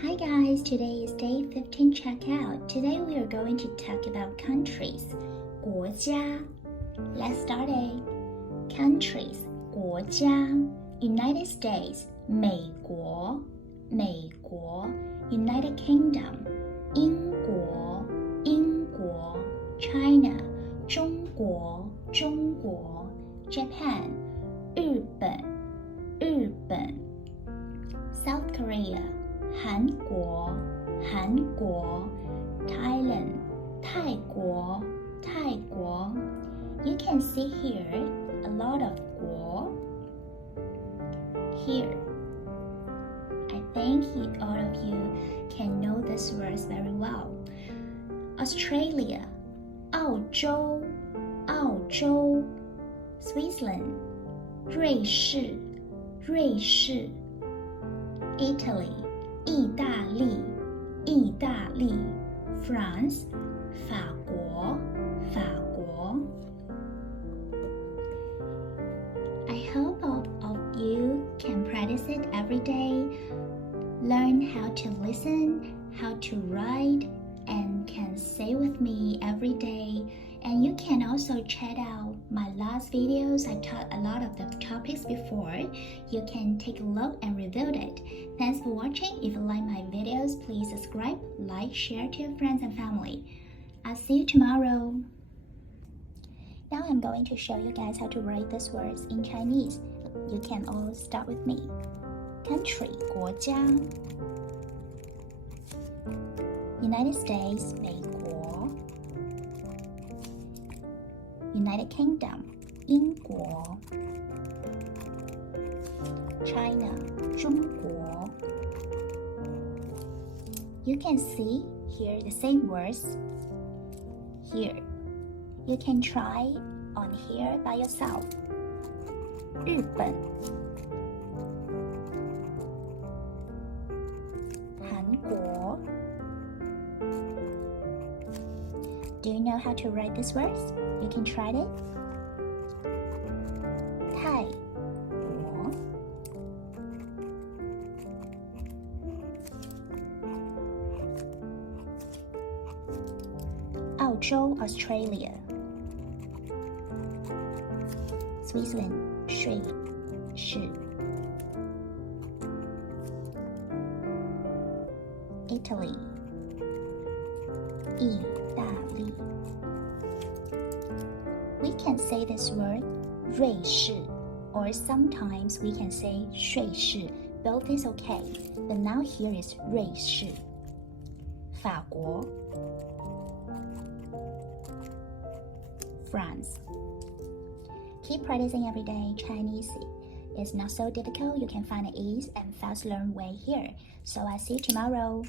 Hi guys, today is day 15 checkout. Today we are going to talk about countries, 国家. Let's start it. Countries, 国家. United States, 美国, United Kingdom, 英国, China, 中国, Japan, 日本, South Korea, 韩国, Thailand, 泰国. You can see here a lot of 国. Here, I think all of you can know this words very well. Australia, 澳洲, Switzerland, 瑞士, Italy, 意大利, France, 法国. I hope all of you can practice it every day, learn how to listen, how to write, and can say with me every day. And you can also check out my last videos. I taught a lot of the topics before. You can take a look and review it. Thanks for watching. If you like my videos, please subscribe, like, share to your friends and family. I'll see you tomorrow. Now I'm going to show you guys how to write these words in Chinese. You can all start with me. Country, 国家. United States, 美国. United Kingdom, 英国. China, 中国. You can see here the same words here. You can try on here by yourself. 日本, 韩国. Do you know how to write these words? You can try it. 泰国.澳洲 Australia. Switzerland 瑞士. Italy 意大利. We can say this word 瑞士 or sometimes we can say 瑞士. Both is okay, but now here is 瑞士. 法国 France. Keep practicing every day. Chinese is not so difficult. You can find an ease and fast learn way here. So I'll see you tomorrow.